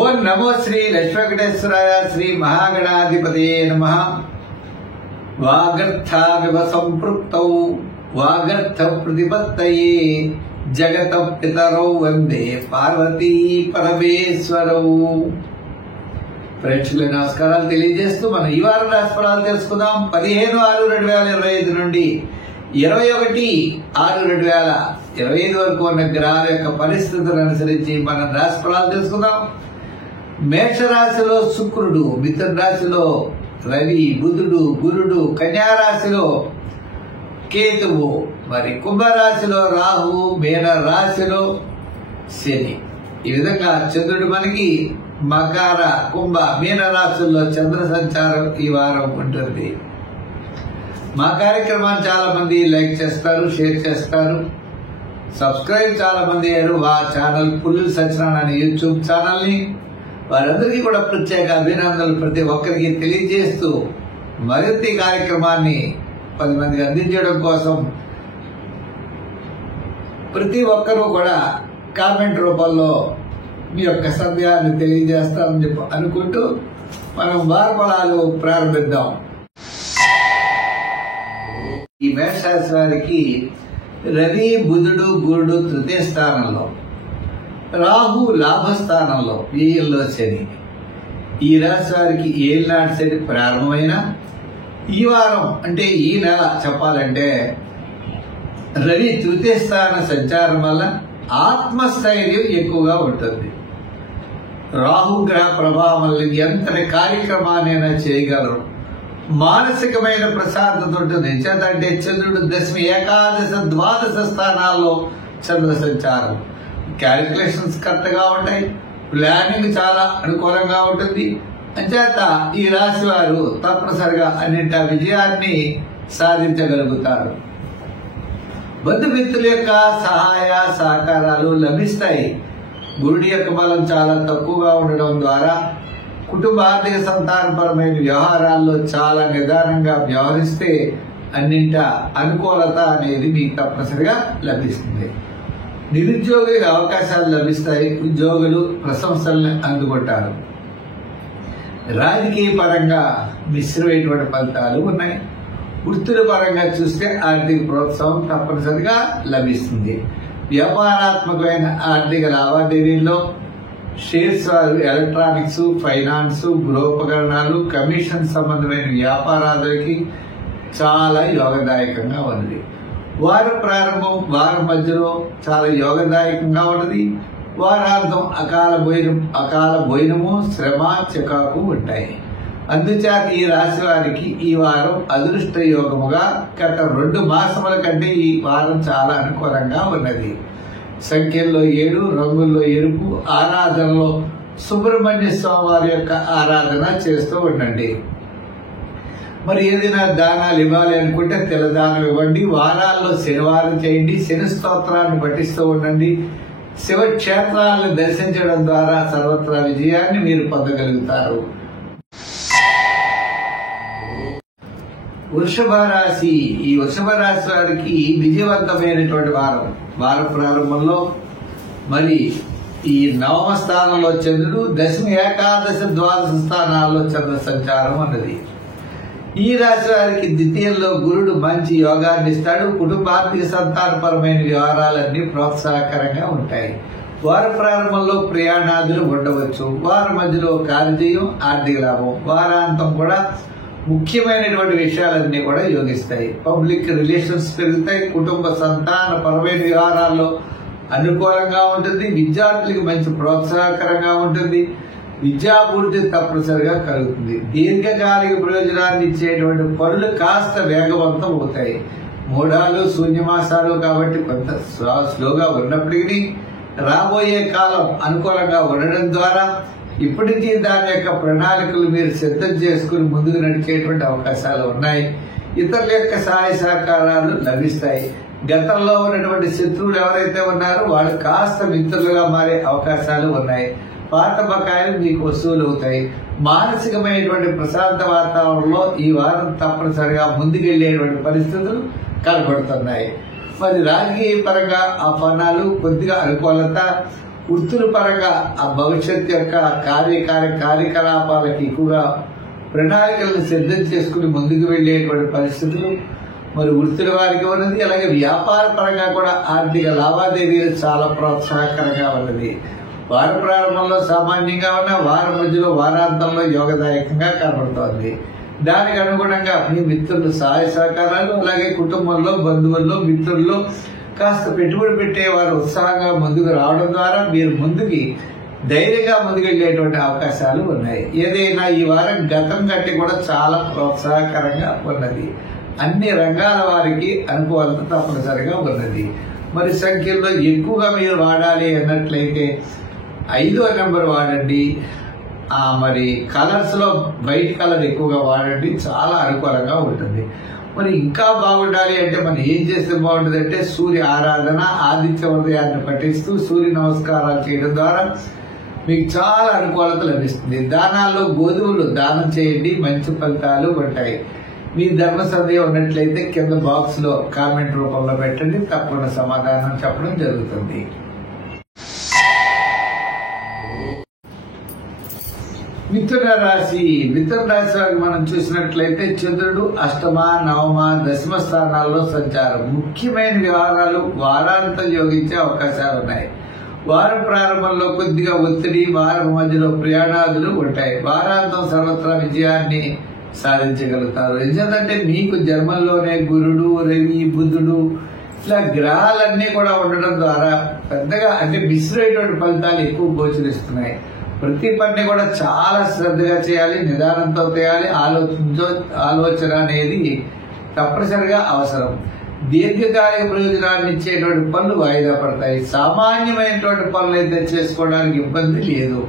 ఓం నమో శ్రీ లక్ష్మీవేంకటేశ్వరాయ శ్రీ మహాగణాధిపతయే నమః. వాగర్థావివ సంపృక్తౌ వాగర్థ ప్రతిపత్తయే జగత పితరౌ వందే పార్వతీ పరమేశ్వరౌ. ప్రేక్షకుల నమస్కారాలు తెలియజేస్తూ మనం ఈ వారం రాశిఫలాలు తెలుసుకుందాం. 15/6/2025 నుండి 21/6/2025 వరకు ఉన్న గ్రహాల యొక్క పరిస్థితులను అనుసరించి మనం రాశిఫలాలు తెలుసుకుందాం. మేషరాశిలో శుక్రుడు, మిథున రాశిలో రవి, బుధుడు, గురుడు, కన్యా రాశిలో కేతువు, మరి కుంభరాశిలో రాహువు, మీన రాశిలో శని. ఈ విధంగా చంద్రుడు మనకి మకర, కుంభ, మీన రాశుల్లో చంద్ర సంచారం ఈ వారం ఉంటుంది. మా కార్యక్రమాన్ని చాలా మంది లైక్ చేస్తారు, షేర్ చేస్తారు, సబ్స్క్రైబ్ చాలా మంది అయ్యారు. మా ఛానల్ పుల్లు సత్యనారాయణ యూట్యూబ్ ఛానల్ ని వారందరికీ కూడా ప్రత్యేక అభినందనలు ప్రతి ఒక్కరికి తెలియజేస్తూ మరింత ఈ కార్యక్రమాన్ని 10 మందికి అందించడం కోసం ప్రతి ఒక్కరూ కూడా కామెంట్ రూపంలో మీ యొక్క సందేహాన్ని తెలియజేస్తారని చెప్పి అనుకుంటూ మనం వారఫలాలు ప్రారంభిద్దాం. ఈ మేషరాశి వారికి రవి, బుధుడు, గురుడు తృతీయ స్థానంలో, రాహు లాభస్థానంలో, వ్యయంలో శని. ఈ రాశి వారికి ఏలినాటి శని ప్రారంభమైన ఈ వారం అంటే ఈ నెల చెప్పాలంటే రవి తృతీయ స్థాన సంచారం వల్ల ఆత్మస్థైర్యం ఎక్కువగా ఉంటుంది. రాహుగ్రహ ప్రభావం వల్ల ఎంతటి కార్యక్రమాన్నైనా చేయగలరు. మానసికమైన ప్రశాంతత ఉంటుంది. అంటే చంద్రుడు దశమి, ఏకాదశ, ద్వాదశ స్థానాల్లో చంద్ర సంచారం. క్యాలిక్యులేషన్స్ కరెక్ట్ గా ఉంటాయి. ప్లానింగ్ చాలా అనుకూలంగా ఉంటుంది. అంచేత ఈ రాశి వారు తప్పనిసరిగా అన్నింటి విజయాన్ని సాధించగలుగుతారు. బంధుమిత్రుల యొక్క సహాయ సహకారాలు లభిస్తాయి. గురుడి యొక్క బలం చాలా తక్కువగా ఉండడం ద్వారా కుటుంబ ఆర్థిక సంతానపరమైన వ్యవహారాల్లో చాలా నిదానంగా వ్యవహరిస్తే అన్నింట అనుకూలత అనేది మీకు తప్పనిసరిగా లభిస్తుంది. నిరుద్యోగులకు అవకాశాలు లభిస్తాయి. ఉద్యోగులు ప్రశంసలను అందుకుంటారు. రాజకీయ పరంగా మిశ్రమైనటువంటి ఫలితాలు ఉన్నాయి. వృత్తుల పరంగా చూస్తే ఆర్థిక ప్రోత్సాహం తప్పనిసరిగా లభిస్తుంది. వ్యాపారాత్మకమైన ఆర్థిక లావాదేవీల్లో షేర్స్, ఎలక్ట్రానిక్స్, ఫైనాన్స్, గృహోపకరణాలు, కమిషన్ సంబంధమైన వ్యాపారాలకి చాలా యోగదాయకంగా ఉన్నది. వారం ప్రారంభం, వారం మధ్యలో చాలా యోగదాయకంగా ఉన్నది. వారాంతం అకాల భోజనము, శ్రమ, చికాకు ఉంటాయి. అందుచేత ఈ రాశి వారికి ఈ వారం అదృష్ట యోగముగా గత 2 మాసముల కంటే ఈ వారం చాలా అనుకూలంగా ఉన్నది. సంఖ్యల్లో 7, రంగుల్లో ఎరుపు, ఆరాధనలో సుబ్రహ్మణ్య స్వామి వారి యొక్క ఆరాధన చేస్తూ ఉండండి. మరి ఏదైనా దానాలు ఇవ్వాలి అనుకుంటే తెల్లదానం ఇవ్వండి. వారాల్లో శనివారం చేయండి. శని స్తోత్రాన్ని పఠిస్తూ ఉండండి. శివక్షేత్రాలను దర్శించడం ద్వారా సర్వత్రా విజయాన్ని మీరు పొందగలుగుతారు. వృషభ రాశి. ఈ వృషభ రాశి వారికి విజయవంతమైనటువంటి వారం ప్రారంభంలో మరి ఈ 9వ స్థానంలో చంద్రుడు, దశమి, ఏకాదశ, ద్వాదశ స్థానాల్లో చంద్ర సంచారం అన్నది. ఈ రాశి వారికి ద్వితీయంలో గురుడు మంచి యోగాన్ని ఇస్తాడు. కుటుంబార్థిక సంతానపరమైన వ్యవహారాలన్నీ ప్రోత్సాహకరంగా ఉంటాయి. వార ప్రారంభంలో ప్రయాణాదులు ఉండవచ్చు. వారం మధ్యలో కార్యజయం, ఆర్థిక లాభం. వారాంతం కూడా ముఖ్యమైనటువంటి విషయాలన్నీ కూడా యోగిస్తాయి. పబ్లిక్ రిలేషన్స్ పెరుగుతాయి. కుటుంబ సంతాన పరమైన వ్యవహారాల్లో అనుకూలంగా ఉంటుంది. విద్యార్థులకు మంచి ప్రోత్సాహకరంగా ఉంటుంది. విద్యాభివృద్ధి తప్పనిసరిగా కలుగుతుంది. దీర్ఘకాలిక ప్రయోజనాన్ని ఇచ్చేటువంటి పనులు కాస్త వేగవంతం అవుతాయి. మూఢాలు, శూన్యమాసాలు కాబట్టి కొంత స్లోగా ఉన్నప్పటికీ రాబోయే కాలం అనుకూలంగా ఉండడం ద్వారా ఇప్పటికీ దాని యొక్క ప్రణాళికలు మీరు సిద్ధం చేసుకుని ముందుకు నడిచేటువంటి అవకాశాలు ఉన్నాయి. ఇతరుల యొక్క సహాయ సహకారాలు లభిస్తాయి. గతంలో ఉన్నటువంటి శత్రువులు ఎవరైతే ఉన్నారో వాళ్ళు కాస్త మిత్రులుగా మారే అవకాశాలు ఉన్నాయి. పాత బకాయిలు మీకు వసూలు అవుతాయి. మానసికమైనటువంటి ప్రశాంత వాతావరణంలో ఈ వారం తప్పనిసరిగా ముందుకెళ్లేటువంటి పరిస్థితులు కనబడుతున్నాయి. మరి రాజకీయ పరంగా ఆ పనాలు కొద్దిగా అనుకూలత, వృత్తుల పరంగా ఆ భవిష్యత్ యొక్క కార్యకలాపాలకి ఎక్కువగా ప్రణాళికలను సిద్ధం చేసుకుని ముందుకు వెళ్లేటువంటి పరిస్థితులు మరి వృత్తుల వారికి ఉన్నది. అలాగే వ్యాపార పరంగా కూడా ఆర్థిక లావాదేవీలు చాలా ప్రోత్సాహకరంగా ఉన్నది. వార ప్రారంభంలో సామాన్యంగా ఉన్న వారం మధ్యలో వారాంతంలో యోగదాయకంగా కనబడుతోంది. దానికి అనుగుణంగా మీ మిత్రులు సహాయ సహకారాలు, అలాగే కుటుంబంలో బంధువుల్లో మిత్రుల్లో కాస్త పెట్టుబడి పెట్టేవారు ఉత్సాహంగా ముందుకు రావడం ద్వారా మీరు ముందుకి ధైర్యంగా ముందుకెళ్లేటువంటి అవకాశాలు ఉన్నాయి. ఏదైనా ఈ వారం గతం కంటే కూడా చాలా ప్రోత్సాహకరంగా ఉన్నది. అన్ని రంగాల వారికి అనుకూలత తప్పనిసరిగా ఉన్నది. మరి సంఖ్యల్లో ఎక్కువగా మీరు వాడాలి అన్నట్లయితే 5వ నెంబర్ వాడండి. మరి కలర్స్ లో వైట్ కలర్ ఎక్కువగా వాడండి, చాలా అనుకూలంగా ఉంటుంది. మరి ఇంకా బాగుండాలి అంటే మనం ఏం చేస్తే బాగుంటుంది అంటే సూర్య ఆరాధన, ఆదిత్య హృదయాన్ని పఠిస్తూ సూర్య నమస్కారాలు చేయడం ద్వారా మీకు చాలా అనుకూలత లభిస్తుంది. దానాల్లో గోధుమలు దానం చేయండి, మంచి ఫలితాలు ఉంటాయి. మీ ధర్మ సందేహం ఉన్నట్లయితే కింద బాక్స్ లో కామెంట్ రూపంలో పెట్టండి, తప్పకుండా సమాధానం చెప్పడం జరుగుతుంది. మిథున రాశి వారికి మనం చూసినట్లయితే చంద్రుడు అష్టమ, నవమ, దశమ స్థానాల్లో సంచారం. ముఖ్యమైన వ్యవహారాలు వారాంతం యోగించే అవకాశాలు ఉన్నాయి. వారం ప్రారంభంలో కొద్దిగా ఒత్తిడి, వారం మధ్యలో ప్రయాణాదులు ఉంటాయి. వారాంతం సర్వత్రా విజయాన్ని సాధించగలుగుతారు. ఎందుకంటే మీకు జన్మంలోనే గురుడు, రవి, బుధుడు ఇట్లా గ్రహాలన్నీ కూడా ఉండడం ద్వారా పెద్దగా అంటే మిశ్రమైనటువంటి ఫలితాలు ఎక్కువ గోచరిస్తున్నాయి. ప్రతి పని కూడా చాలా శ్రద్ధగా చేయాలి, నిదానంతో చేయాలి. ఆలోచన అనేది తప్పనిసరిగా అవసరం. దీర్ఘకాలిక ప్రయోజనాన్ని ఇచ్చేటువంటి పనులు వాయిదా పడతాయి. సామాన్యమైనటువంటి పనులు అయితే చేసుకోవడానికి ఇబ్బంది లేదు.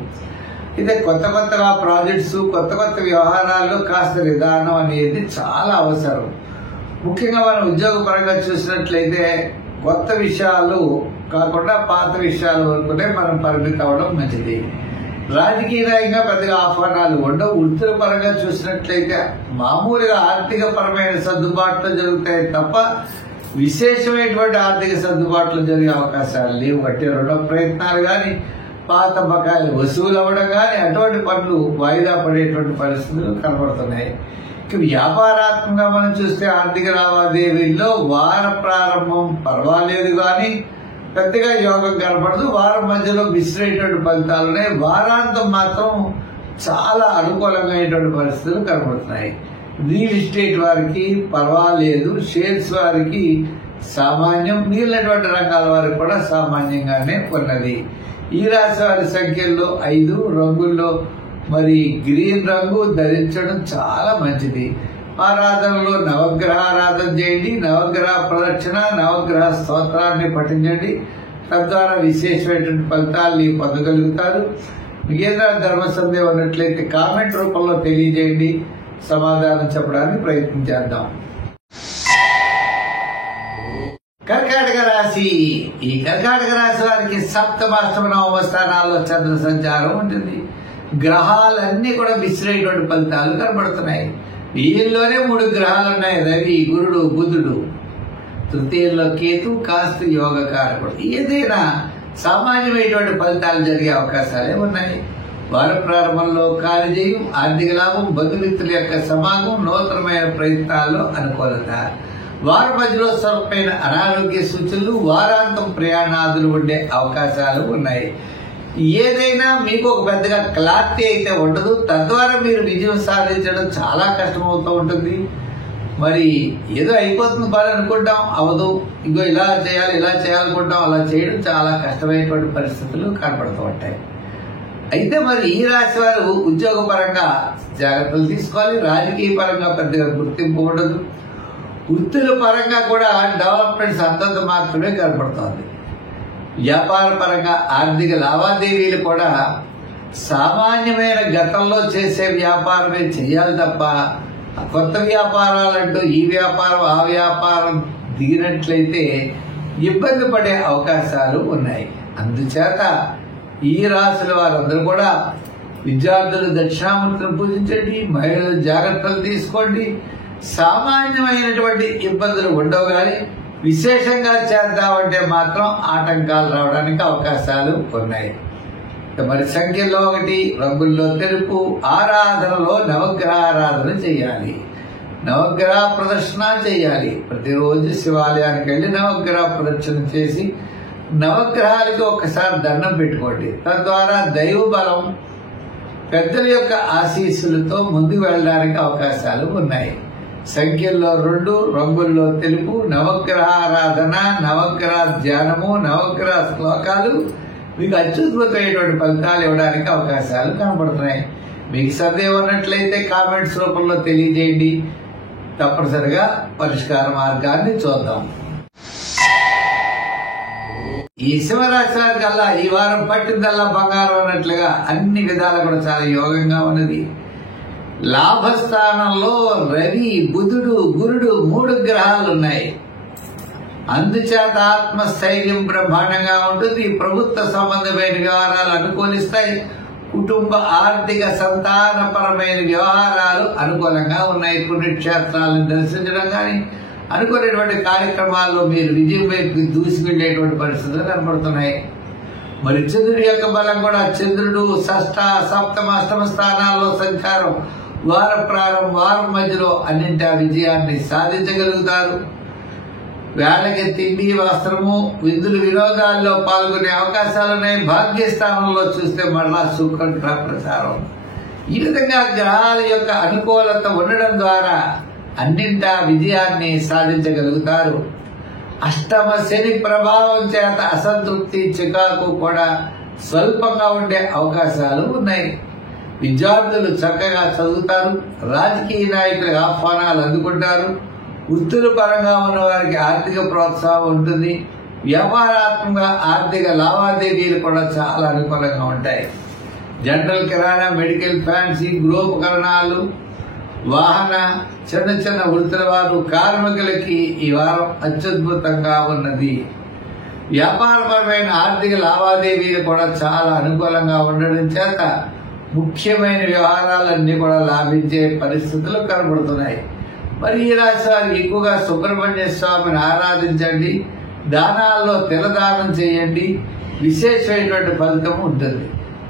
అయితే కొత్తగా ప్రాజెక్ట్స్, కొత్త వ్యవహారాల్లో కాస్త విధానం అనేది చాలా అవసరం. ముఖ్యంగా మనం ఉద్యోగ పరంగా చూసినట్లయితే కొత్త విషయాలు కాకుండా పాత విషయాల వరకునే మనం పరిమితం అవడం మంచిది. రాజకీయంగా పెద్దగా ఆహ్వానాలు ఉండవు. వృత్తుల పరంగా చూసినట్లయితే మామూలుగా ఆర్థిక పరమైన సర్దుబాట్లు జరుగుతాయి తప్ప విశేషమైనటువంటి ఆర్థిక సర్దుబాట్లు జరిగే అవకాశాలు లేవు. అంటే రుణ ప్రయత్నాలు కానీ, పాత బకాయిలు వసూలు అవ్వడం కానీ అటువంటి పనులు వాయిదా పడేటువంటి పరిస్థితులు కనబడుతున్నాయి. వ్యాపారాత్మకంగా మనం చూస్తే ఆర్థిక లావాదేవీల్లో వార ప్రారంభం పర్వాలేదు కానీ పెద్దగా యోగం కనపడదు. వారం మధ్యలో మిశ్రమైనటువంటి ఫలితాలున్నాయి. వారాంతం మాత్రం చాలా అనుకూలంగా పరిస్థితులు కనబడుతున్నాయి. రియల్ ఎస్టేట్ వారికి పర్వాలేదు, షేర్స్ వారికి సామాన్యం, మిగిలినటువంటి రంగాల వారికి కూడా సామాన్యంగానే ఉన్నది. ఈ రాశి వారి సంఖ్యల్లో 5 రంగుల్లో మరి గ్రీన్ రంగు ధరించడం చాలా మంచిది. ఆరాధనలో నవగ్రహ ఆరాధన చేయండి, నవగ్రహ ప్రదక్షిణ, నవగ్రహ స్తోత్రాన్ని పఠించండి. తద్వారా విశేషమైనటువంటి ఫలితాల్ని పొందగలుగుతారు. మిగతా ధర్మ సందేహం ఉన్నట్లయితే కామెంట్ రూపంలో తెలియజేయండి, సమాధానం చెప్పడానికి ప్రయత్నం చేద్దాం. కర్కాటక రాశి. ఈ కర్కాటక రాశి వారికి సప్తమాష్టమ నవమ స్థానాల్లో చంద్ర సంచారం ఉంటుంది. గ్రహాలన్నీ కూడా మిశ్రమైనటువంటి ఫలితాలు కనబడుతున్నాయి. వీళ్ళలోనే 3 గ్రహాలు ఉన్నాయి, రవి, గురుడు, బుధుడు. తృతీయంలో కేతు కాస్త యోగకారకుడు. ఏదైనా సామాన్యమైనటువంటి ఫలితాలు జరిగే అవకాశాలే ఉన్నాయి. వార ప్రారంభంలో కార్యజయం, ఆర్థిక లాభం, బంధుమిత్రుల యొక్క సమాగం, నూతనమైన ప్రయత్నాల్లో అనుకూలత. వార మధ్యలో స్వల్పమైన అనారోగ్య సూచనలు, వారాంతం ప్రయాణాదులు ఉండే అవకాశాలు ఉన్నాయి. ఏదైనా మీకు ఒక పెద్దగా క్లారిటీ అయితే ఉండదు. తద్వారా మీరు విజయం సాధించడం చాలా కష్టమవుతూ ఉంటుంది. మరి ఏదో అయిపోతుంది పని అనుకుంటాం, అవదు. ఇంకో ఇలా చేయాలనుకుంటాం, అలా చేయడం చాలా కష్టమైనటువంటి పరిస్థితులు కనపడుతూ ఉంటాయి. అయితే మరి ఈ రాశి వారు ఉద్యోగ పరంగా జాగ్రత్తలు తీసుకోవాలి. రాజకీయ పరంగా పెద్దగా గుర్తింపు ఉండదు. వృత్తుల పరంగా కూడా డెవలప్మెంట్స్ అంతంత మాత్రమే కనపడుతోంది. వ్యాపార పరంగా ఆర్థిక లావాదేవీలు కూడా సామాన్యమైన గతంలో చేసే వ్యాపారమే చేయాలి తప్ప కొత్త వ్యాపారాలంటూ ఈ వ్యాపారం ఆ వ్యాపారం దిగినట్లయితే ఇబ్బంది పడే అవకాశాలు ఉన్నాయి. అందుచేత ఈ రాశుల వారందరూ కూడా విద్యార్థులు దక్షిణామూర్తిని పూజించండి, మహిళలు జాగ్రత్తలు తీసుకోండి. సామాన్యమైనటువంటి ఇబ్బందులు ఉండవు కానీ విశేషంగా చేద్దామంటే మాత్రం ఆటంకాలు రావడానికి అవకాశాలు ఉన్నాయి. మరి సంఖ్యలో 1, రంగుల్లో తెలుపు, ఆరాధనలో నవగ్రహ ఆరాధన చేయాలి, నవగ్రహ ప్రదర్శన చేయాలి. ప్రతిరోజు శివాలయానికి వెళ్ళి నవగ్రహ ప్రదర్శన చేసి నవగ్రహాలకి ఒక్కసారి దండం పెట్టుకోండి. తద్వారా దైవ బలం, పెద్దల యొక్క ఆశీస్సులతో ముందుకు వెళ్ళడానికి అవకాశాలు ఉన్నాయి. సంఖ్యల్లో 2, రంగుల్లో తెలుపు, నవగ్రహ ఆరాధన, నవగ్రహ ధ్యానము, నవగ్రహ శ్లోకాలు మీకు అత్యద్భుతమైనటువంటి ఫలితాలు ఇవ్వడానికి అవకాశాలు కనబడుతున్నాయి. మీకు సందేహం ఉన్నట్లయితే కామెంట్స్ రూపంలో తెలియజేయండి. తప్పనిసరిగా పరిష్కార మార్గాన్ని చూద్దాం. ఈ సింహరాశి వారి కల్లా ఈ వారం పట్టిందల్లా బంగారం అన్నట్లుగా అన్ని విధాలు కూడా చాలా యోగంగా ఉన్నది. లాభస్థానంలో రవి, బుధుడు, గురుడు 3 గ్రహాలు ఉన్నాయి. అందుచేత ఆత్మస్థైర్యం బ్రహ్మాండంగా ఉంటుంది. ప్రభుత్వ సంబంధమైన వ్యవహారాలు అనుకూలిస్తాయి. కుటుంబ, ఆర్థిక, సంతానపరమైన వ్యవహారాలు అనుకూలంగా ఉన్నాయి. పుణ్యక్షేత్రాలను దర్శించడం కానీ అనుకునేటువంటి కార్యక్రమాల్లో మీరు విజయం వైపు దూసుకెళ్లేటువంటి పరిస్థితులు కనబడుతున్నాయి. మరి చంద్రుడి యొక్క బలం కూడా, చంద్రుడు షష్ఠ, సప్తమ, అష్టమ స్థానాల్లో సంచారం వార ప్రారంభం, వారం మధ్యలో అన్నింటి విజయాన్ని సాధించగలుగుతారు. వేళకి తిండి, వస్త్రము, విందులు, వినోదాల్లో పాల్గొనే అవకాశాలున్నాయి. భాగ్యస్థానంలో చూస్తే మళ్ళా శుక్రగ్రహ ప్రచారం. ఈ విధంగా గ్రహాల యొక్క అనుకూలత ఉండడం ద్వారా అన్నింటా విజయాన్ని సాధించగలుగుతారు. అష్టమ శని ప్రభావం చేత అసంతృప్తి, చికాకు కూడా స్వల్పంగా ఉండే అవకాశాలు ఉన్నాయి. విద్యార్థులు చక్కగా చదువుతారు. రాజకీయ నాయకుల ఆహ్వానాలు అందుకుంటారు. వృత్తుల పరంగా ఉన్న వారికి ఆర్థిక ప్రోత్సాహం ఉంటుంది. వ్యాపారాత్మకంగా ఆర్థిక లావాదేవీలు కూడా చాలా అనుకూలంగా ఉంటాయి. జనరల్ కిరాణా, మెడికల్, ఫ్యాన్సీ, గృహోపకరణాలు, వాహన, చిన్న చిన్న వృత్తుల వారు, కార్మికులకి ఈ వారం అత్యద్భుతంగా ఉన్నది. వ్యాపారపరమైన ఆర్థిక లావాదేవీలు కూడా చాలా అనుకూలంగా ఉండడం చేత ముఖ్యమైన వ్యవహారాలన్నీ కూడా లాభించే పరిస్థితులు కనబడుతున్నాయి. మరి ఈ రాశి వారు ఎక్కువగా సుబ్రహ్మణ్య స్వామిని ఆరాధించండి. దానాల్లో తిలదానం చేయండి. విశేషమైనటువంటి ఫలితం ఉంటుంది.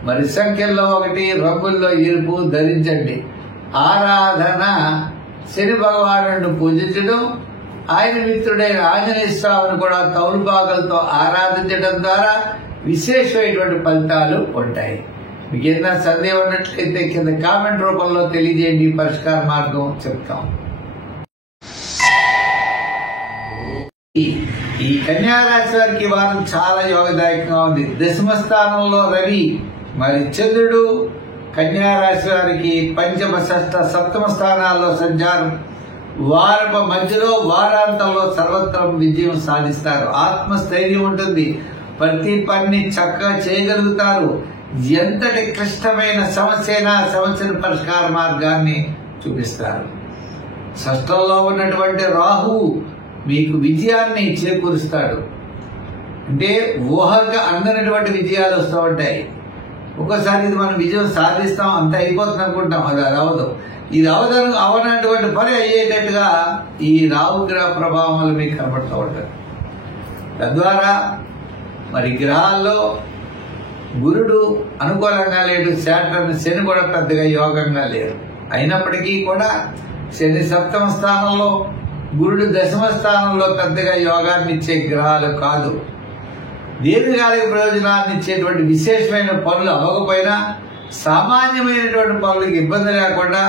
మరి సంఖ్యల్లో 1, రంగుల్లో ఎరుపు ధరించండి. ఆరాధన శని భగవానుడిని పూజించడం, ఆయన మిత్రుడైన ఆంజనేయ స్వామిని కూడా తౌలుపాకలతో ఆరాధించడం ద్వారా విశేషమైనటువంటి ఫలితాలు ఉంటాయి. మీకు ఏదైనా సందేహం ఉన్నట్లయితే కింద కామెంట్ రూపంలో తెలియజేయండి. పరిష్కార మార్గం చెప్తాం. ఈ కన్యా రాశి వారికి వారం చాలా యోగదాయకంగా ఉంది. దశమ స్థానంలో రవి, మరి చంద్రుడు కన్యా రాశి వారికి పంచమ, షష్ఠ, సప్తమ స్థానాల్లో సంచారం. వారపు మధ్యలో, వారాంతంలో సర్వత్రం విజయం సాధిస్తారు. ఆత్మస్థైర్యం ఉంటుంది. ప్రతి పని చక్కగా చేయగలుగుతారు. ఎంతటి క్లిష్టమైన సమస్యైనా సమస్యను పరిష్కార మార్గాన్ని చూపిస్తారు. షష్ఠంలో ఉన్నటువంటి రాహు మీకు విజయాన్ని చేకూరుస్తాడు. అంటే ఊహగా అందనటువంటి విజయాలు వస్తూ ఉంటాయి. ఒక్కోసారి ఇది మనం విజయం సాధిస్తాం, అంత అయిపోతుంది అనుకుంటాం. అది అవదు. ఇది అవనటువంటి పని అయ్యేటట్టుగా ఈ రాహుగ్రహ ప్రభావాలు మీకు కనబడుతూ ఉంటాయి. తద్వారా మరి గ్రహాల్లో గురుడు అనుకూలంగా లేడు. శాటర్న్, శని కూడా పెద్దగా యోగంగా లేరు. అయినప్పటికీ కూడా శని సప్తమ స్థానంలో, గురుడు దశమ స్థానంలో పెద్దగా యోగాన్ని ఇచ్చే గ్రహాలు కాదు. దీర్ఘకాలిక ప్రయోజనాన్ని ఇచ్చేటువంటి విశేషమైన పనులు అవ్వకపోయినా సామాన్యమైనటువంటి పనులకు ఇబ్బంది లేకుండా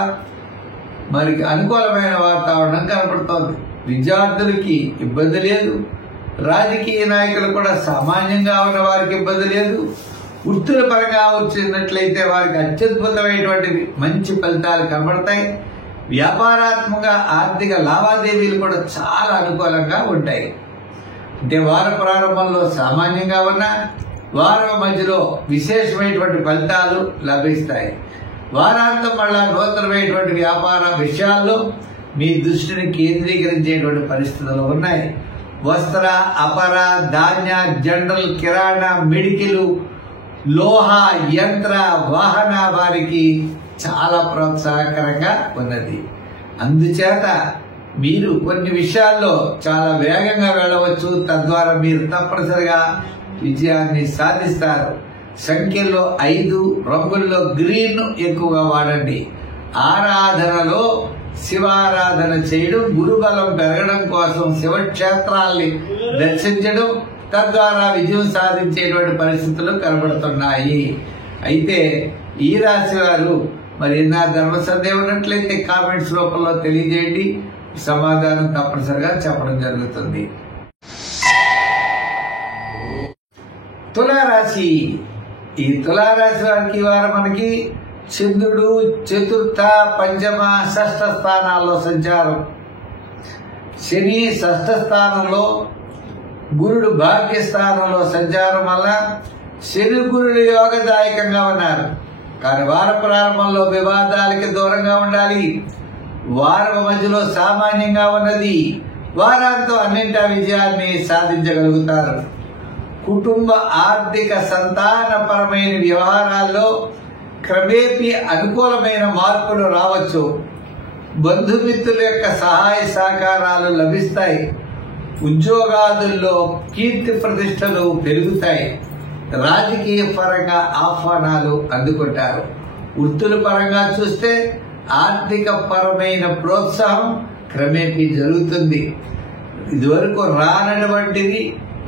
మరి అనుకూలమైన వాతావరణం కనపడుతోంది. విద్యార్థులకి ఇబ్బంది లేదు. రాజకీయ నాయకులు కూడా సామాన్యంగా ఉన్న వారికి ఇబ్బంది లేదు. వృత్తుల పరంగా వచ్చినట్లయితే వారికి అత్యద్భుతమైనటువంటి మంచి ఫలితాలు కనబడతాయి. వ్యాపారాత్మక ఆర్థిక లావాదేవీలు కూడా చాలా అనుకూలంగా ఉంటాయి. అంటే వార ప్రారంభంలో సామాన్యంగా ఉన్న, వారం మధ్యలో విశేషమైనటువంటి ఫలితాలు లభిస్తాయి. వారాంతం మళ్ళా నూతనమైనటువంటి వ్యాపార విషయాల్లో మీ దృష్టిని కేంద్రీకరించేటువంటి పరిస్థితులు ఉన్నాయి. వస్త్ర, అపర, ధాన్య, జనరల్, కిరాణా, మెడికల్, లోహ, యంత్ర, వాహన వారికి చాలా ప్రోత్సాహకరంగా ఉన్నది. అందుచేత మీరు కొన్ని విషయాల్లో చాలా వేగంగా వెళ్ళవచ్చు. తద్వారా మీరు తప్పనిసరిగా విజయాన్ని సాధిస్తారు. సంఖ్యలో 5, రంగుల్లో గ్రీన్ ఎక్కువగా వాడండి. ఆరాధనలో శివారాధన చేయడం, గురుబలం పెరగడం కోసం శివక్షేత్రాల్ని దర్శించడం, తద్వారా విజయం సాధించేటువంటి పరిస్థితులు కనబడుతున్నాయి. అయితే ఈ రాశి వారు మరి నా ధర్మ సందేహం ఉన్నట్లయితే కామెంట్స్ రూపంలో తెలియజేయండి. సమాధానం తప్పనిసరిగా చెప్పడం జరుగుతుంది. తులారాశి. ఈ తులారాశి వారికి వారు మనకి చంద్రుడు చతుర్థ, పంచమ, షష్ఠ స్థానాల్లో సంచారం. శని షష్ఠ స్థానంలో, గురుడు భాగ్యస్థానంలో సంచారం వల్ల శని గురుడు యోగదాయకంగా ఉన్నారు. కానీ వార ప్రారంభంలో వివాదాలకి దూరంగా ఉండాలి. వారం మధ్యలో సామాన్యంగా ఉన్నది. వారాంతం అన్నింటా విజయాన్ని సాధించగలుగుతారు. కుటుంబ, ఆర్థిక, సంతానపరమైన వ్యవహారాల్లో క్రమేపీ అనుకూలమైన మార్పులు రావచ్చు. బంధుమిత్రుల యొక్క సహాయ సహకారాలు లభిస్తాయి. ఉద్యోగాదుల్లో కీర్తి ప్రతిష్టలు పెరుగుతాయి. రాజకీయ పరంగా ఆహ్వానాలు అందుకుంటారు. వృత్తుల పరంగా చూస్తే ఆర్థిక పరమైన ప్రోత్సాహం క్రమేపీ జరుగుతుంది. ఇదివరకు రానటువంటివి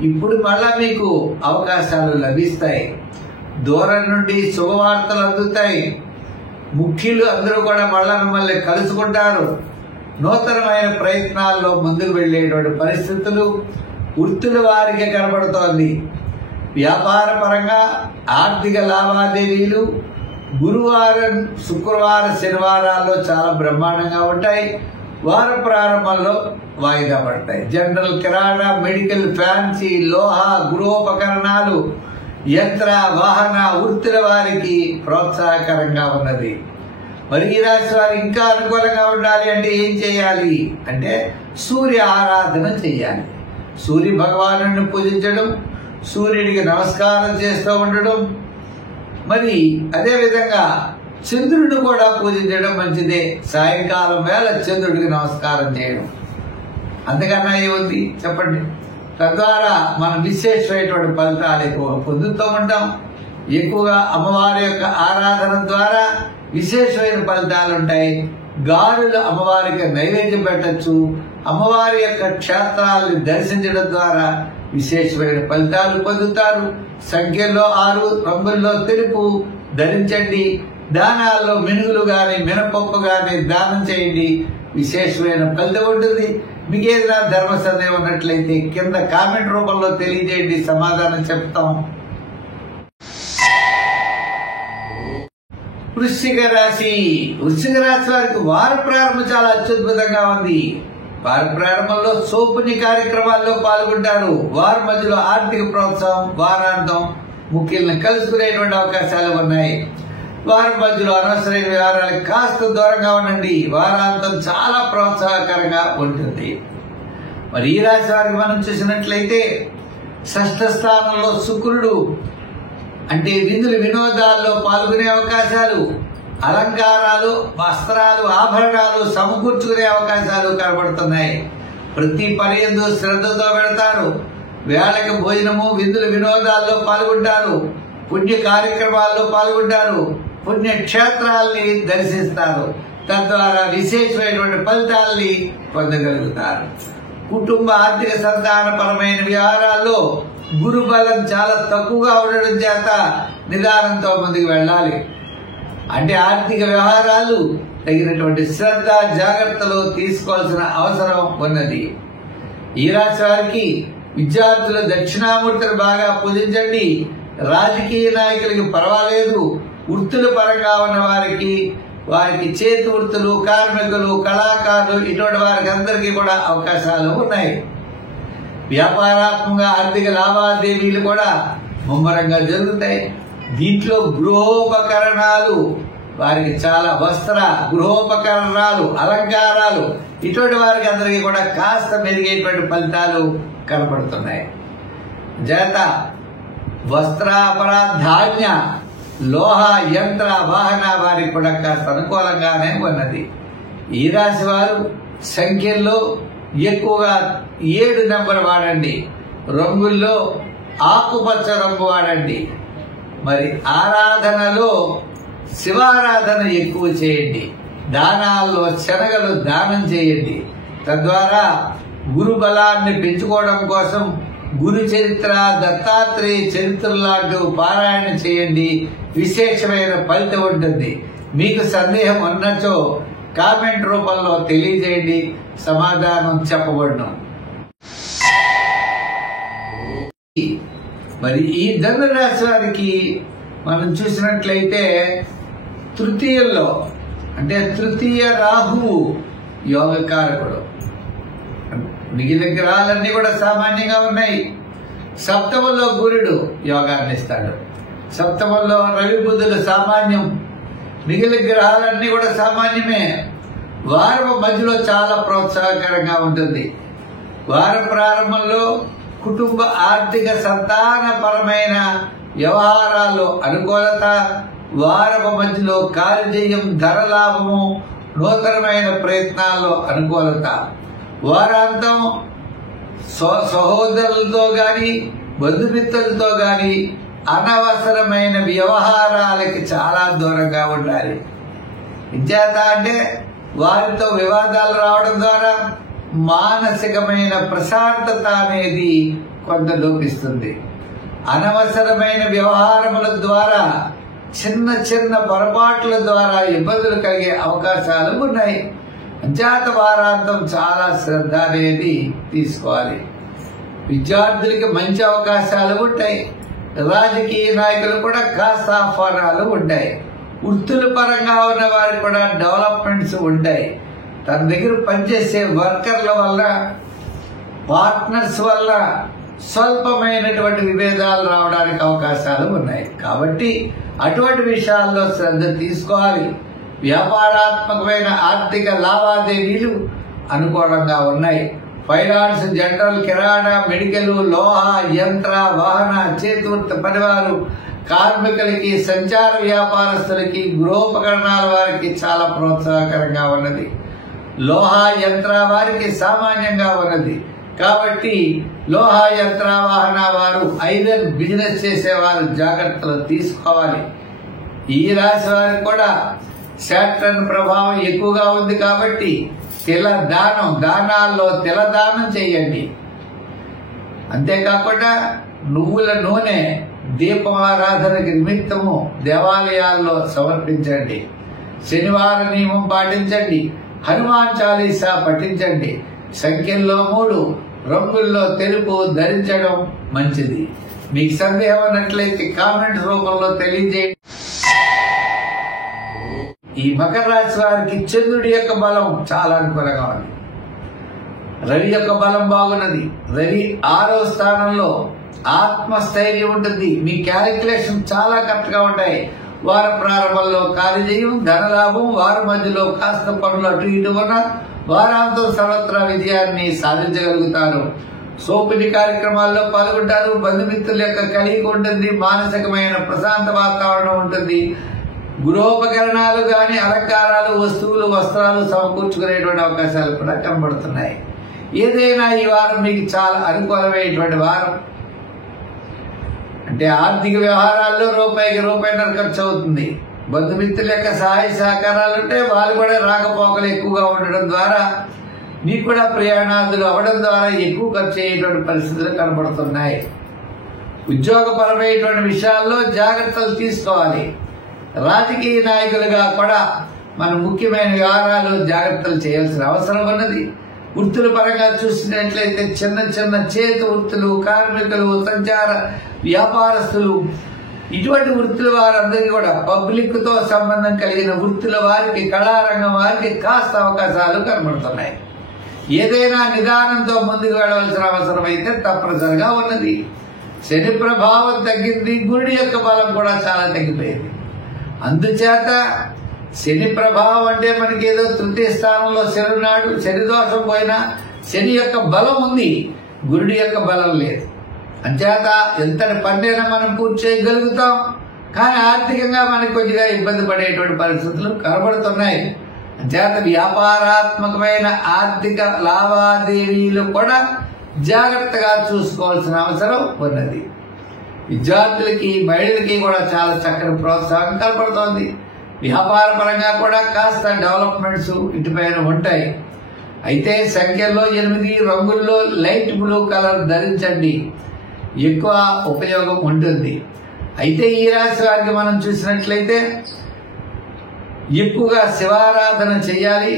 ఇప్పుడు మళ్ళా మీకు అవకాశాలు లభిస్తాయి. దూరం నుండి శుభవార్తలు అందుతాయి. ముఖ్యులు అందరూ కూడా మళ్ళా మిమ్మల్ని కలుసుకుంటారు. నూతనమైన ప్రయత్నాల్లో ముందుకు వెళ్లేటువంటి పరిస్థితులు వృత్తుల వారికి కనబడుతోంది. వ్యాపార పరంగా ఆర్థిక లావాదేవీలు గురువారం, శుక్రవారం, శనివారాల్లో చాలా బ్రహ్మాండంగా ఉంటాయి. వార ప్రారంభంలో వాయిదా పడతాయి. జనరల్, కిరాణా, మెడికల్, ఫ్యాన్సీ, లోహ, గృహోపకరణాలు, యంత్ర, వాహన వృత్తుల వారికి ప్రోత్సాహకరంగా ఉన్నది. మరి ఈ రాశి వారు ఇంకా అనుకూలంగా ఉండాలి అంటే ఏం చేయాలి అంటే సూర్య ఆరాధన చేయాలి. సూర్య భగవాను పూజించడం, సూర్యుడికి నమస్కారం చేస్తూ ఉండడం, మరి అదే విధంగా చంద్రుడిని కూడా పూజించడం మంచిదే. సాయంకాలం వేళ చంద్రుడికి నమస్కారం చేయడం, అంతకన్నా ఏముంది చెప్పండి. తద్వారా మనం విశేషమైనటువంటి ఫలితాలు ఎక్కువగా పొందుతూ ఉంటాం. ఎక్కువగా అమ్మవారి యొక్క ఆరాధన ద్వారా విశేషమైన ఫలితాలు ఉంటాయి. గారులు అమ్మవారికి నైవేద్యం పెట్టచ్చు. అమ్మవారి యొక్క క్షేత్రాలను దర్శించడం ద్వారా విశేషమైన ఫలితాలు పొందుతారు. సంఖ్యలో 6, రంగుల్లో తెలుపు ధరించండి. దానాల్లో మినుగులు గాని, మినపప్పు గాని దానం చేయండి. విశేషమైన ఫలితం ఉంటుంది. మీకు ఏదైనా ధర్మ సందేహం ఉన్నట్లయితే కింద కామెంట్ రూపంలో తెలియజేయండి, సమాధానం చెప్తాం. వృశ్చిక రాశి. వృశ్చిక రాశి వారికి వార ప్రారంభం చాలా అత్యద్భుతంగా ఉంది. వార ప్రారంభంలో సోపుని కార్యక్రమాల్లో పాల్గొంటారు. వారి మధ్యలో ఆర్థిక ప్రోత్సాహం, వారాంతం ముఖ్యులను కలుసుకునేటువంటి అవకాశాలు ఉన్నాయి. వారి మధ్యలో అనవసరమైన వ్యవహారాలకు కాస్త దూరంగా ఉండండి. వారాంతం చాలా ప్రోత్సాహకరంగా ఉంటుంది. మరి ఈ రాశి వారికి మనం చూసినట్లయితే షష్ఠ స్థానంలో శుక్రుడు, అంటే విందులు వినోదాల్లో పాల్గొనే అవకాశాలు, అలంకారాలు, వస్త్రాలు, ఆభరణాలు సమకూర్చుకునే అవకాశాలు కనబడుతున్నాయి. ప్రతి పని యందు శ్రద్ధతో వెళతారు. వేళకి భోజనము, విందులు వినోదాల్లో పాల్గొంటారు. పుణ్య కార్యక్రమాల్లో పాల్గొంటారు. పుణ్య క్షేత్రాల్ని దర్శిస్తారు. తద్వారా విశేషమైనటువంటి ఫలితాల్ని పొందగలుగుతారు. కుటుంబ, ఆర్థిక, సంతానపరమైన వ్యవహారాల్లో గురు బలం చాలా తక్కువగా ఉండడం చేత నిదానంతో ముందుకు వెళ్ళాలి. అంటే ఆర్థిక వ్యవహారాలు తగినటువంటి శ్రద్ధ, జాగ్రత్తలు తీసుకోవాల్సిన అవసరం ఉన్నది. ఈ రాశి వారికి విద్యార్థులు దక్షిణామూర్తిని బాగా పూజించండి. రాజకీయ నాయకులకి పర్వాలేదు. వృత్తుల పరంగా ఉన్న వారికి చేతి వృత్తులు, కార్మికులు, కళాకారులు ఇటువంటి వారికి అందరికీ కూడా అవకాశాలు ఉన్నాయి. వ్యాపారాత్మక ఆర్థిక లావాదేవీలు కూడా ముమ్మరంగా జరుగుతాయి. దీంట్లో గృహోపకరణాలు వారికి చాలా వస్త్ర, గృహోపకరణాలు, అలంకారాలు ఇటువంటి వారికి అందరికీ కూడా కాస్త మెరుగైనటువంటి ఫలితాలు కనపడుతున్నాయి. చేత వస్త్రాపర, ధాన్య, లోహ, యంత్ర, వాహన వారికి కూడా కాస్త అనుకూలంగానే ఉన్నది. ఈ రాశి వారు సంఖ్యల్లో ఎక్కువగా 7 నెంబర్ వాడండి. రంగుల్లో ఆకుపచ్చ రంగు వాడండి. మరి ఆరాధనలో శివారాధన ఎక్కువ చేయండి. దానాల్లో శనగలు దానం చేయండి. తద్వారా గురు బలాన్ని పెంచుకోవడం కోసం గురు చరిత్ర, దత్తాత్రేయ చరిత్ర లాంటి పారాయణ చేయండి. విశేషమైన ఫలితం ఉంటుంది. మీకు సందేహం ఉన్నచో కామెంట్ రూపంలో తెలియజేయండి. సమాధానం చెప్పబడను. మరి ఈ ధనురాశి వారికి మనం చూసినట్లయితే తృతీయంలో అంటే తృతీయ రాహువు యోగకారకుడు. మిగిలిన గ్రహాలన్నీ కూడా సామాన్యంగా ఉన్నాయి. సప్తమంలో గురుడు యోగాన్ని ఇస్తాడు. సప్తమంలో రవి బుధులు సామాన్యం. మిగిలిన గ్రహాలన్నీ కూడా సామాన్యమే. వారం మధ్యలో చాలా ప్రోత్సాహకరంగా ఉంటుంది. వారం ప్రారంభంలో కుటుంబ ఆర్థిక సంతానపరమైన వ్యవహారాల్లో అనుకూలత, వారపు మధ్యలో కార్యజయం, ధనలాభము, నూతనమైన ప్రయత్నాల్లో అనుకూలత. వారాంతం సహోదరులతో గాని బంధుమిత్రులతో గాని అనవసరమైన వ్యవహారాలకి చాలా దూరంగా ఉండాలి. ఇంచేత అంటే వారితో వివాదాలు రావడం ద్వారా మానసికమైన ప్రశాంతత అనేది కొంత లోపిస్తుంది. అనవసరమైన వ్యవహారముల ద్వారా చిన్న చిన్న పొరపాట్ల ద్వారా ఇబ్బందులు కలిగే అవకాశాలు ఉన్నాయి. అంచేత వారాంతం చాలా శ్రద్ధ అనేది తీసుకోవాలి. విద్యార్థులకి మంచి అవకాశాలు ఉంటాయి. రాజకీయ నాయకులు కూడా కాస్త ఆహ్వానాలు ఉంటాయి. వృత్తుల పరంగా ఉన్న వారికి కూడా డెవలప్మెంట్స్ ఉంటాయి. తన దగ్గర పనిచేసే వర్కర్ల వల్ల, పార్ట్నర్స్ వల్ల స్వల్పమైనటువంటి విభేదాలు రావడానికి అవకాశాలు ఉన్నాయి. కాబట్టి అటువంటి విషయాల్లో శ్రద్ధ తీసుకోవాలి. వ్యాపారాత్మకమైన ఆర్థిక లావాదేవీలు అనుకూలంగా ఉన్నాయి. ఫైనాన్స్, జనరల్, కిరాణా, మెడికల్, లోహ, యంత్ర, వాహన, చేతివృత్తి పనివారు, కార్మికులకి, సంచార వ్యాపారస్తులకి, గృహోపకరణాల వారికి చాలా ప్రోత్సాహకరంగా ఉన్నది. లోహ యంత్ర వారికి సామాన్యంగా ఉన్నది. కాబట్టి లోహ యంత్ర వాహన వారు, ఐరన్ బిజినెస్ చేసేవారు జాగ్రత్తలు తీసుకోవాలి. ఈ రాశి వారికి కూడా శాటర్న్ ప్రభావం ఎక్కువగా ఉంది. కాబట్టి దానాల్లో తిల దానం చేయండి. అంతేకాకుండా నువ్వుల నూనె దీపారాధనకి నిమిత్తము దేవాలయాల్లో సమర్పించండి. శనివార నియమం పాటించండి. హనుమాన్ చాలీసా పఠించండి. సంఖ్యల్లో 3, రంగుల్లో తెలుపు ధరించడం మంచిది. మీకు సందేహం ఉన్నట్లయితే కామెంట్ రూపంలో తెలియజేయండి. ఈ మకర రాశి వారికి చంద్రుడి యొక్క బలం చాలా అనుకూలంగా ఉంది. రవి యొక్క బలం బాగున్నది. రవి 6వ స్థానంలో ఆత్మస్థైర్యం ఉంటుంది. మీ క్యాలిక్యులేషన్ చాలా కరెక్ట్ గా ఉంటాయి. వార ప్రారంభంలో కార్యజయం, ధనలాభం, వారం మధ్యలో కాస్త పనులు అటు ఇటు ఉన్న వారాంతం సర్వత్రా విజయాన్ని సాధించగలుగుతారు. సోపిని కార్యక్రమాల్లో పాల్గొంటారు. బంధుమిత్రుల యొక్క కలిగి ఉంటుంది. మానసికమైన ప్రశాంత వాతావరణం ఉంటుంది. గృహోపకరణాలు గాని, అలంకారాలు, వస్తువులు, వస్త్రాలు సమకూర్చుకునేటువంటి అవకాశాలు కూడా కనబడుతున్నాయి. ఏదైనా ఈ వారం మీకు చాలా అనుకూలమైనటువంటి వారం. అంటే ఆర్థిక వ్యవహారాల్లో రూపాయికి రూపాయిన్నర ఖర్చు అవుతుంది. బంధుమిత్రుల యొక్క సహాయ సహకారాలు ఉంటే వాళ్ళు కూడా రాకపోకలు ఎక్కువగా ఉండడం ద్వారా మీకు కూడా ప్రయాణాదులు అవడం ద్వారా ఎక్కువ ఖర్చు అయ్యేటువంటి పరిస్థితులు కనబడుతున్నాయి. ఉద్యోగపరమైనటువంటి విషయాల్లో జాగ్రత్తలు తీసుకోవాలి. రాజకీయ నాయకులుగా కూడా మనం ముఖ్యమైన వ్యవహారాలు జాగ్రత్తలు చేయాల్సిన అవసరం ఉన్నది. వృత్తుల పరంగా చూసినట్లయితే చిన్న చిన్న చేతి వృత్తులు, కార్మికులు, సంచార వ్యాపారస్తులు, ఇటువంటి వృత్తుల వారందరికీ కూడా పబ్లిక్ తో సంబంధం కలిగిన వృత్తుల వారికి, కళారంగం వారికి కాస్త అవకాశాలు కనబడుతున్నాయి. ఏదైనా నిదానంతో ముందుకు వెళ్ళవలసిన అవసరం అయితే తప్పనిసరిగా ఉన్నది. శని ప్రభావం తగ్గింది. గురుడి యొక్క బలం కూడా చాలా తగ్గిపోయింది. అందుచేత శని ప్రభావం అంటే మనకి ఏదో తృతీయ స్థానంలో శని ఉన్నాడు, శని దోషం పోయినా శని యొక్క బలం ఉంది, గురుడి యొక్క బలం లేదు. అంచేత ఎంతటి పన్నైనా మనం పూర్తి చేయగలుగుతాం. కానీ ఆర్థికంగా మనకు కొద్దిగా ఇబ్బంది పడేటువంటి పరిస్థితులు కనబడుతున్నాయి. చేత వ్యాపారాత్మకమైన ఆర్థిక లావాదేవీలు కూడా జాగ్రత్తగా చూసుకోవాల్సిన అవసరం ఉన్నది. విద్యార్థులకి, మహిళలకి కూడా చాలా చక్కని ప్రోత్సాహం కనపడుతోంది. వ్యాపార పరంగా కూడా కాస్త డెవలప్మెంట్స్ ఇటుపైన ఉంటాయి. అయితే సంఖ్యల్లో 8, రంగుల్లో లైట్ బ్లూ కలర్ ధరించండి, ఎక్కువ ఉపయోగం ఉంటుంది. అయితే ఈ రాశి వారికి మనం చూసినట్లయితే ఎక్కువగా శివారాధన చేయాలి.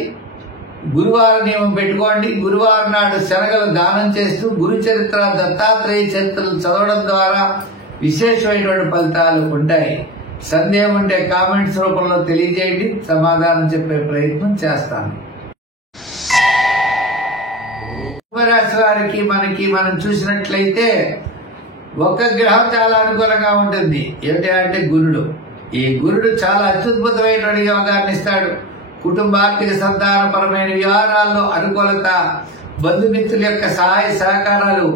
గురువారం నియమం పెట్టుకోండి. గురువారం నాడు శనగలు దానం చేస్తూ గురు చరిత్ర, దత్తాత్రేయ చరిత్రలు చదవడం ద్వారా విశేషమైనటువంటి ఫలితాలు ఉంటాయి. సందేహం ఉంటే కామెంట్స్ రూపంలో తెలియజేయండి, సమాధానం చెప్పే ప్రయత్నం చేస్తాను. కుంభరాశి వారికి మనం చూసినట్లయితే ఒక గ్రహం చాలా అనుకూలంగా ఉంటుంది. ఏమిటి అంటే గురుడు. ఈ గురుడు చాలా అత్యద్భుతమైనటువంటి యోగాన్ని ఇస్తాడు. కుటుంబార్థిక, సంతానపరమైన వ్యవహారాల్లో అనుకూలత, బంధుమిత్రుల యొక్క సహాయ సహకారాలు,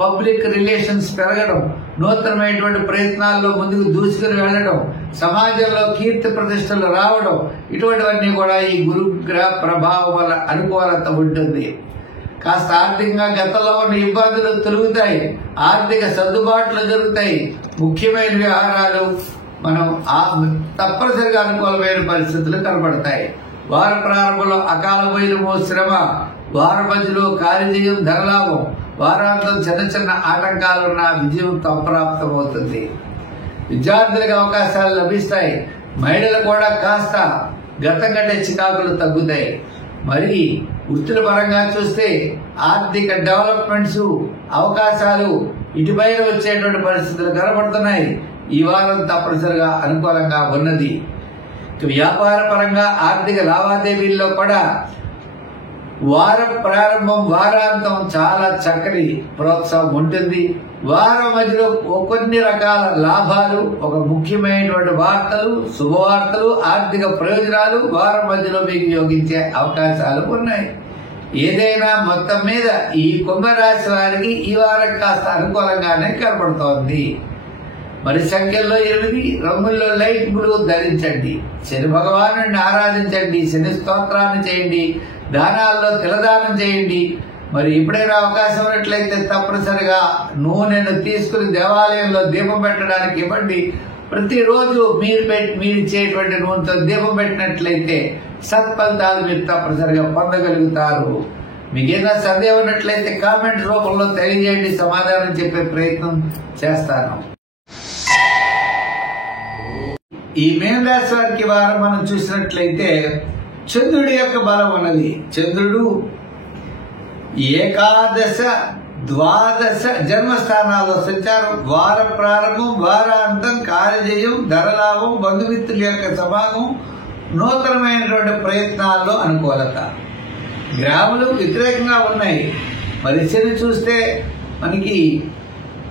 పబ్లిక్ రిలేషన్స్ పెరగడం, నూతనమైనటువంటి ప్రయత్నాల్లో ముందుకు దూసుకుని వెళ్లడం, సమాజంలో కీర్తి ప్రతిష్టలు రావడం, ఇటువంటివన్నీ కూడా ఈ గురుగ్రహ ప్రభావం వల్ల అనుకూలత ఉంటుంది. కాస్త ఆర్థికంగా గతంలో ఉన్న ఇబ్బందులు తొలుగుతాయి, ఆర్థిక సర్దుబాట్లు జరుగుతాయి. ముఖ్యమైన వ్యవహారాలు మనం తప్పనిసరిగా అనుకూలమైన పరిస్థితులు కనబడతాయి. వార ప్రారంభంలో అకాల వైరము, శ్రమ, వార మధ్యలో కార్యజయం, ధనలాభం, వారాంతం చిన్న చిన్న ఆటంకాలున్న విజయం సంప్రాప్తమవుతుంది. విద్యార్థులకు అవకాశాలు లభిస్తాయి. మహిళలు కూడా కాస్త గతం కంటే చికాకులు తగ్గుతాయి. మరి వృత్తుల పరంగా చూస్తే ఆర్థిక డెవలప్మెంట్స్, అవకాశాలు ఇటుపైన వచ్చేటువంటి పరిస్థితులు కనబడుతున్నాయి. ఈ వారం తప్పనిసరిగా అనుకూలంగా ఉన్నది. వ్యాపార పరంగా ఆర్థిక లావాదేవీల్లో కూడా వార ప్రారంభం, వారాంతం చాలా చక్కని ప్రోత్సాహం ఉంటుంది. వారం మధ్యలో కొన్ని రకాల లాభాలు, ఒక ముఖ్యమైనటువంటి వార్తలు, శుభవార్తలు, ఆర్థిక ప్రయోజనాలు వారం మధ్యలో మీకు యోగించే అవకాశాలు ఉన్నాయి. ఏదైనా మొత్తం మీద ఈ కుంభరాశి వారికి ఈ వారం కాస్త అనుకూలంగానే కనపడుతోంది. మరి సంఖ్యల్లో 8, రంగుల్లో లైట్ బ్లూ ధరించండి. శని భగవాను ఆరాధించండి, శని స్తోత్రాన్ని చేయండి, దానాల్లో తిలదానం చేయండి. మరి ఎప్పుడైనా అవకాశం ఉన్నట్లయితే తప్పనిసరిగా నూనెను తీసుకుని దేవాలయంలో దీపం పెట్టడానికి ఇవ్వండి. ప్రతిరోజు మీరు ఇచ్చేటువంటి నూనెతో దీపం పెట్టినట్లయితే సత్ఫలితాలు మీరు తప్పనిసరిగా పొందగలుగుతారు. మీకేదైనా సందేహం ఉన్నట్లయితే కామెంట్ రూపంలో తెలియజేయండి, సమాధానం చెప్పే ప్రయత్నం చేస్తాను. ఈ మేనరాశి వారికి వారం మనం చూసినట్లయితే చంద్రుడి యొక్క బలం ఉన్నది. చంద్రుడు ఏకాదశ, ద్వాదశ జన్మస్థానాల్లో సంచారం, వార ప్రారంభం, వారాంతం, కార్యజయం, ధనలాభం, బంధుమిత్రుల యొక్క సమాగం, నూతనమైనటువంటి ప్రయత్నాల్లో అనుకూలత. గ్రహాలు వ్యతిరేకంగా ఉన్నాయి. మరి శని చూస్తే మనకి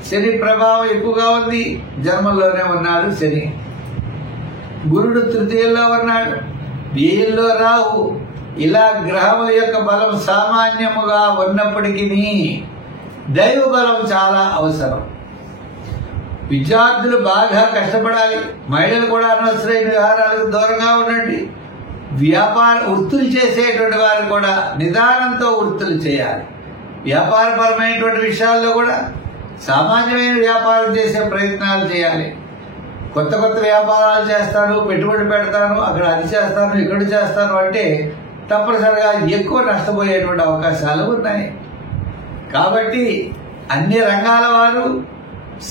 శని ప్రభావం ఎక్కువగా ఉంది. జన్మల్లోనే ఉన్నాడు శని. గురుడు తృతీయంలో ఉన్నాడు, వ్యయంలో రాహు. ఇలా గ్రహముల యొక్క బలం సామాన్యముగా ఉన్నప్పటికీ దైవ బలం చాలా అవసరం. విద్యార్థులు బాగా కష్టపడాలి. మహిళలు కూడా అనవసరమైన వ్యవహారాలకు దూరంగా ఉండండి. వృత్తులు చేసేటువంటి వారు కూడా నిదానంతో వృత్తులు చేయాలి. వ్యాపారపరమైనటువంటి విషయాల్లో కూడా సామాన్యమైన వ్యాపారం చేసే ప్రయత్నాలు చేయాలి. కొత్త కొత్త వ్యాపారాలు చేస్తాను, పెట్టుబడి పెడతాను, అక్కడ అది చేస్తాను, ఇక్కడ చేస్తాను అంటే తప్పనిసరిగా ఎక్కువ నష్టపోయేటువంటి అవకాశాలు ఉన్నాయి. కాబట్టి అన్ని రంగాల వారు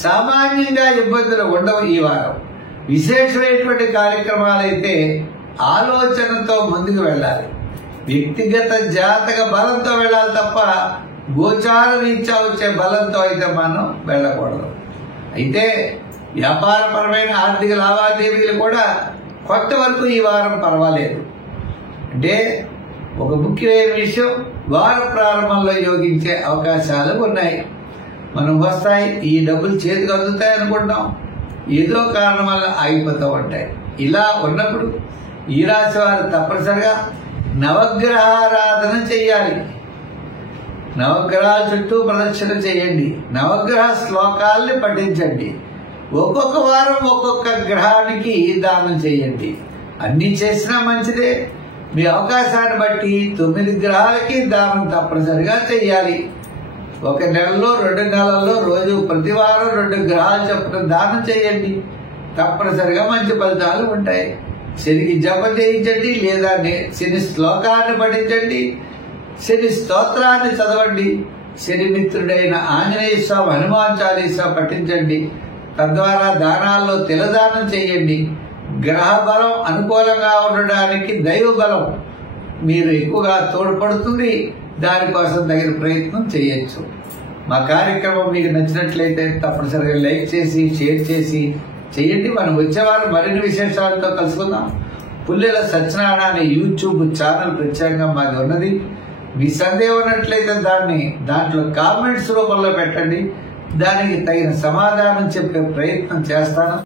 సామాన్యంగా ఇబ్బందులు ఉండవు. ఈ వారం విశేషమైనటువంటి కార్యక్రమాలైతే ఆలోచనతో ముందుకు వెళ్ళాలి. వ్యక్తిగత జాతక బలంతో వెళ్ళాలి తప్ప గోచార రీత్యా వచ్చే బలంతో అయితే మనం వెళ్ళకూడదు. అయితే వ్యాపారపరమైన ఆర్థిక లావాదేవీలు కూడా కొంతవరకు ఈ వారం పర్వాలేదు. అంటే ఒక ముఖ్యమైన విషయం, వార ప్రారంభంలో యోగించే అవకాశాలు ఉన్నాయి. మనం వస్తాయి, ఈ డబ్బులు చేతికి అందుతాయి అనుకుంటాం, ఏదో కారణం వల్ల ఆగిపోతూ ఉంటాయి. ఇలా ఉన్నప్పుడు ఈ రాశి వారు తప్పనిసరిగా నవగ్రహారాధన చెయ్యాలి. నవగ్రహాల చుట్టూ ప్రదక్షిణ చేయండి. నవగ్రహ శ్లోకాల్ని పఠించండి. ఒక్కొక్క వారం ఒక్కొక్క గ్రహానికి దానం చేయండి. అన్ని చేసినా మంచిదే. మీ అవకాశాన్ని బట్టి 9 గ్రహాలకి దానం తప్పనిసరిగా చెయ్యాలి. 1 నెలలో 2 నెలల్లో రోజు ప్రతి వారం 2 గ్రహాలు చొప్పున దానం చేయండి. తప్పనిసరిగా మంచి ఫలితాలు ఉంటాయి. శనికి జపం చేయించండి, లేదా శని శ్లోకాన్ని పఠించండి, శని స్తోత్రాన్ని చదవండి, శని మిత్రుడైన ఆంజనేయ స్వామి హనుమాన్ చాలీసా పఠించండి. తద్వారా దానాల్లో తిలదానం చేయండి. గ్రహ బలం అనుకూలంగా ఉండడానికి దైవ బలం మీరు ఎక్కువగా తోడ్పడుతుంది. దానికోసం తగిన ప్రయత్నం చేయొచ్చు. మా కార్యక్రమం మీకు నచ్చినట్లయితే తప్పనిసరిగా లైక్ చేసి షేర్ చేసి చేయండి. మనం వచ్చేవారు మరిన్ని విశేషాలతో కలుసుకుందాం. పుల్లెల సత్యనారాయణ అనే యూట్యూబ్ ఛానల్ ప్రత్యేకంగా మాది ఉన్నది. మీ సందేహం ఉన్నట్లయితే దాంట్లో కామెంట్స్ రూపంలో పెట్టండి. దానికి తగిన సమాధానం చెప్పే ప్రయత్నం చేస్తాను.